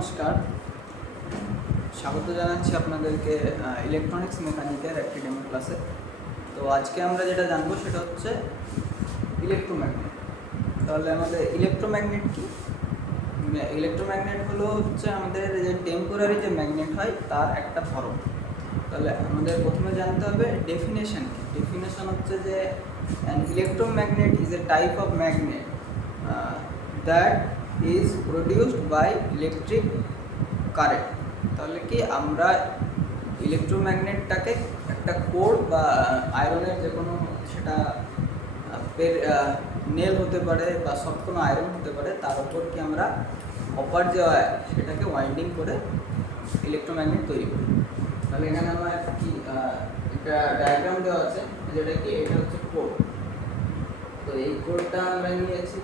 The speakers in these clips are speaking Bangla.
নমস্কার, স্বাগত জানাচ্ছি আপনাদেরকে ইলেকট্রনিক্স মেকানিকের একটি ডেমো ক্লাসে। তো আজকে আমরা যেটা জানবো সেটা হচ্ছে ইলেকট্রোম্যাগনেট। তাহলে আমাদের ইলেকট্রোম্যাগনেট কি? ইলেকট্রোম্যাগনেট হচ্ছে আমাদের যে টেম্পোরারি যে ম্যাগনেট হয় তার একটা ধরন। তাহলে আমাদের প্রথমে জানতে হবে ডেফিনেশন কি। ডেফিনেশন হচ্ছে যে an electromagnet is a type of magnet that is produced by electric current। তাহলে কি আমরা ইলেকট্রোম্যাগনেটটাকে একটা কোর বা আয়রনের যে কোনো সেটা নেল হতে পারে বা সফট কোনো আয়রন হতে পারে, তার উপর কি আমরা কপার যে হয় সেটাকে ওয়াইন্ডিং করে ইলেকট্রোম্যাগনেট তৈরি করি। তাহলে এখানে আমার কি একটা ডায়াগ্রাম দেওয়া আছে, যেটা কি এটা হচ্ছে কোর। তো এই কোরটা আমরা নিয়েছি,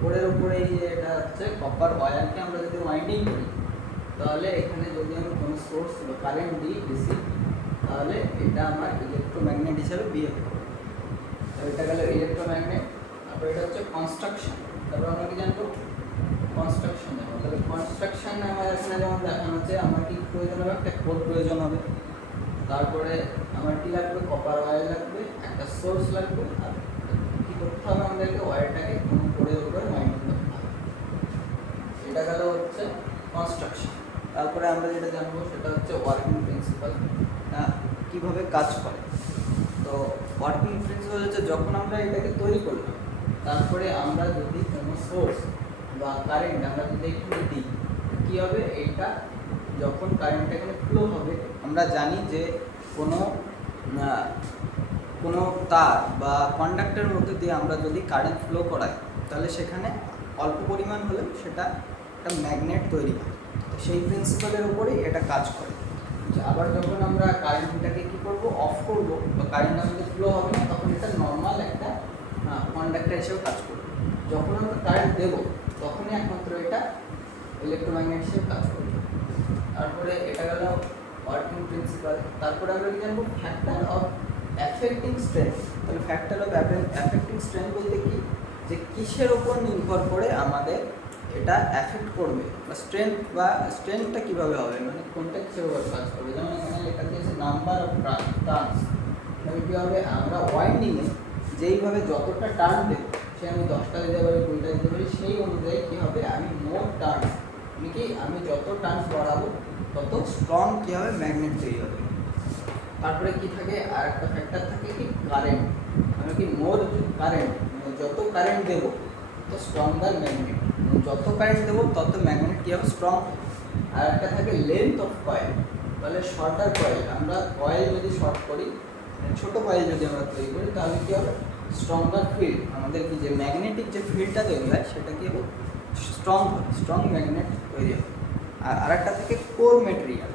কোরের উপরে এই যে এটা হচ্ছে কপার ওয়্যারকে আমরা যদি ওয়াইন্ডিং করি, তাহলে এখানে যদি আমি কোনো সোর্স বা কারেন্ট দিই ডিসি, তাহলে এটা আমার ইলেকট্রোম্যাগনেট হিসাবে বিহেভ করবে। তো এটা গেল ইলেকট্রোম্যাগনেট। তারপর এটা হচ্ছে কনস্ট্রাকশন। তারপর আমরা কি জানবো কনস্ট্রাকশন জানবো। তাহলে কনস্ট্রাকশন আমার এখানে যেমন দেখানো হচ্ছে, আমার কি প্রয়োজন হবে, একটা কোর প্রয়োজন হবে, তারপরে আমার কি লাগবে, কপার ওয়্যার লাগবে, একটা সোর্স লাগবে, আর কি করতে হবে আমাদেরকে, ওয়্যারটাকে কোনো কোরের উপরে ওয়াইন্ডিং করতে হবে। এটা গেল হচ্ছে কনস্ট্রাকশন। তারপরে আমরা যেটা জানবো সেটা হচ্ছে ওয়ার্কিং প্রিন্সিপাল, কীভাবে কাজ করে। তো ওয়ার্কিং প্রিন্সিপাল হচ্ছে যখন আমরা এটাকে তৈরি করলাম, তারপরে আমরা যদি কোনো সোর্স বা কারেন্ট আমরা যদি এখানে দিই, কী হবে, এইটা যখন কারেন্টটা এখানে ফ্লো হবে, আমরা জানি যে কোনো তার বা কন্ডাক্টরের মধ্যে দিয়ে আমরা যদি কারেন্ট ফ্লো করাই, তাহলে সেখানে অল্প পরিমাণ হলেও সেটা একটা ম্যাগনেট তৈরি হয়। তো সেই প্রিন্সিপালের উপরেই এটা কাজ করে। আবার যখন আমরা কারেন্টটাকে কী করবো, অফ করবো বা কারেন্ট আমাদের ফ্লো হবে না, তখন এটা নর্মাল একটা কন্ডাক্টর হিসেবে কাজ করবে। যখন আমরা কারেন্ট দেবো, তখনই একমাত্র এটা ইলেকট্রোম্যাগনেট হিসেবে কাজ করবে। তারপরে এটা গেল ওয়ার্কিং প্রিন্সিপাল। তারপরে আমরা কি জানবো, ফ্যাক্টর অফ অ্যাফেক্টিং স্ট্রেন্থ। তাহলে ফ্যাক্টর অফ অ্যাফেক্টিং স্ট্রেন্থ বলতে কি, যে কিসের ওপর নির্ভর করে আমাদের এটা অ্যাফেক্ট করবে, বা স্ট্রেন্থটা কীভাবে হবে, মানে কোনটা কিসের উপর কাজ করবে। যেমন এখানে লেখা দিয়েছে নাম্বার অফ টার্নস। মানে কী হবে, আমরা ওয়াইন্ডিংয়ে যেইভাবে যতটা টার্ন দেবো, সে আমি 10টা দিতে পারি, 20টা দিতে পারি, সেই অনুযায়ী কী হবে, আমি মোট টার্নস মানে কি আমি যত টার্নস বাড়াবো তত স্ট্রং কী হবে, ম্যাগনেট তৈরি হবে। তারপরে কি থাকে, আর একটা ফ্যাক্টর থাকে কি, কারেন্ট। আমি কি মোর কারেন্ট, মানে যত কারেন্ট দেবো তত স্ট্রঙ্গার ম্যাগনেট, যত কারেন্ট দেবো তত ম্যাগনেট কী হবে, স্ট্রং। আর একটা থাকে লেন্থ অফ কয়েল। তাহলে শর্টার কয়েল, আমরা কয়েল যদি শর্ট করি, ছোটো কয়েল যদি আমরা তৈরি করি, তাহলে কী হবে, স্ট্রঙ্গার ফিল্ড, আমাদের কি যে ম্যাগনেটিক যে ফিল্ডটা তৈরি হয় সেটা কী হবে, স্ট্রং ম্যাগনেট তৈরি হবে। আর আরেকটা থাকে কোর মেটেরিয়াল।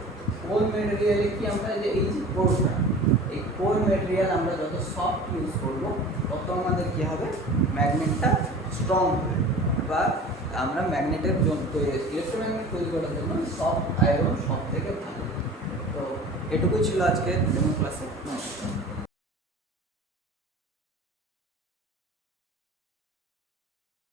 কোর মেটেরিয়ালে কি আমরা যে এই যে কোরটা, এই কোর মেটেরিয়াল আমরা যত সফট ইউজ করবো, তত আমাদের কী হবে, ম্যাগনেটটা স্ট্রং হবে, বা আমরা ম্যাগনেটের ইলেকট্রোম্যাগনেট তৈরি করার জন্য সফট আয়রন সব থেকে ভালো। তো এটুকুই ছিল আজকে ডেমো ক্লাসে। নমস্কার।